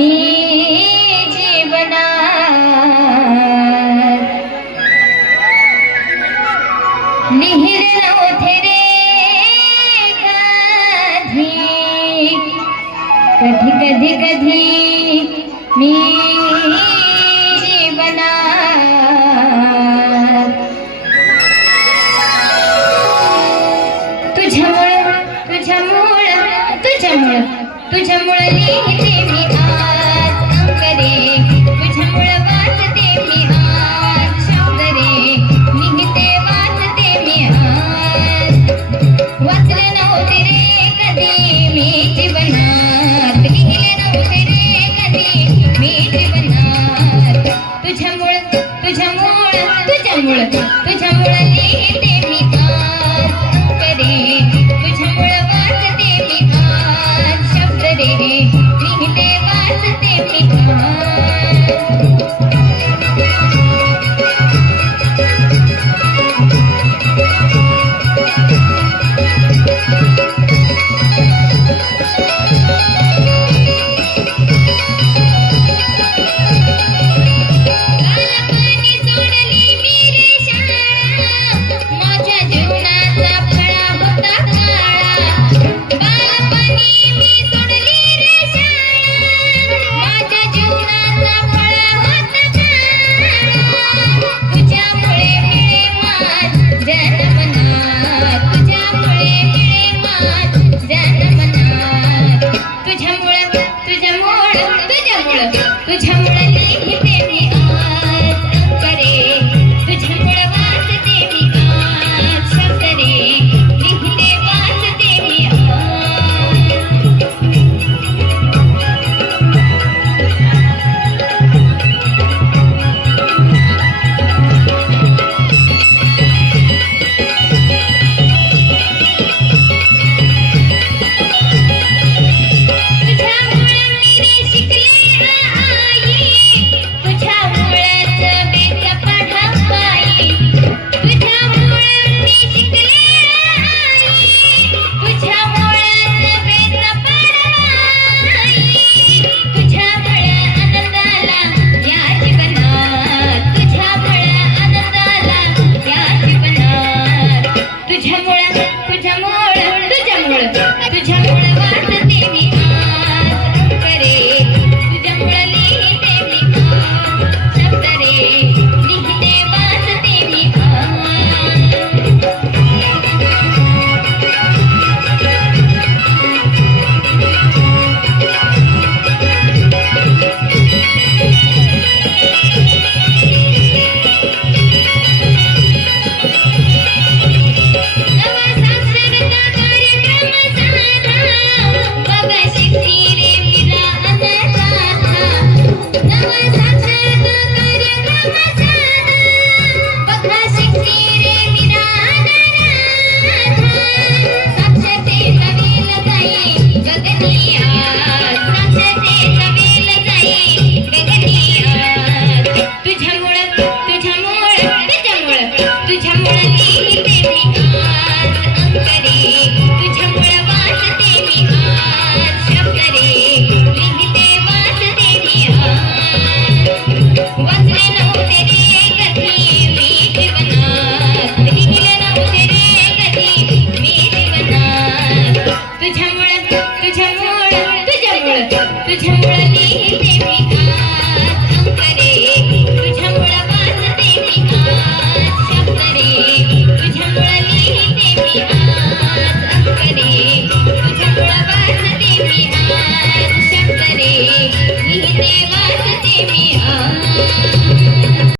मी जीवना मिहिर नव्हते रे कधी कधी कधी कधी मी जीवना तुझ्यामुळं तुझ्यामुळं तुझ्यामुळं तुझ्यामुळं लिहिते मी आ तुझ्यामुळं तुझ्यामुळं तुझ्यामुळं तुझ्यामुळं. which Jennifer. To Jennifer.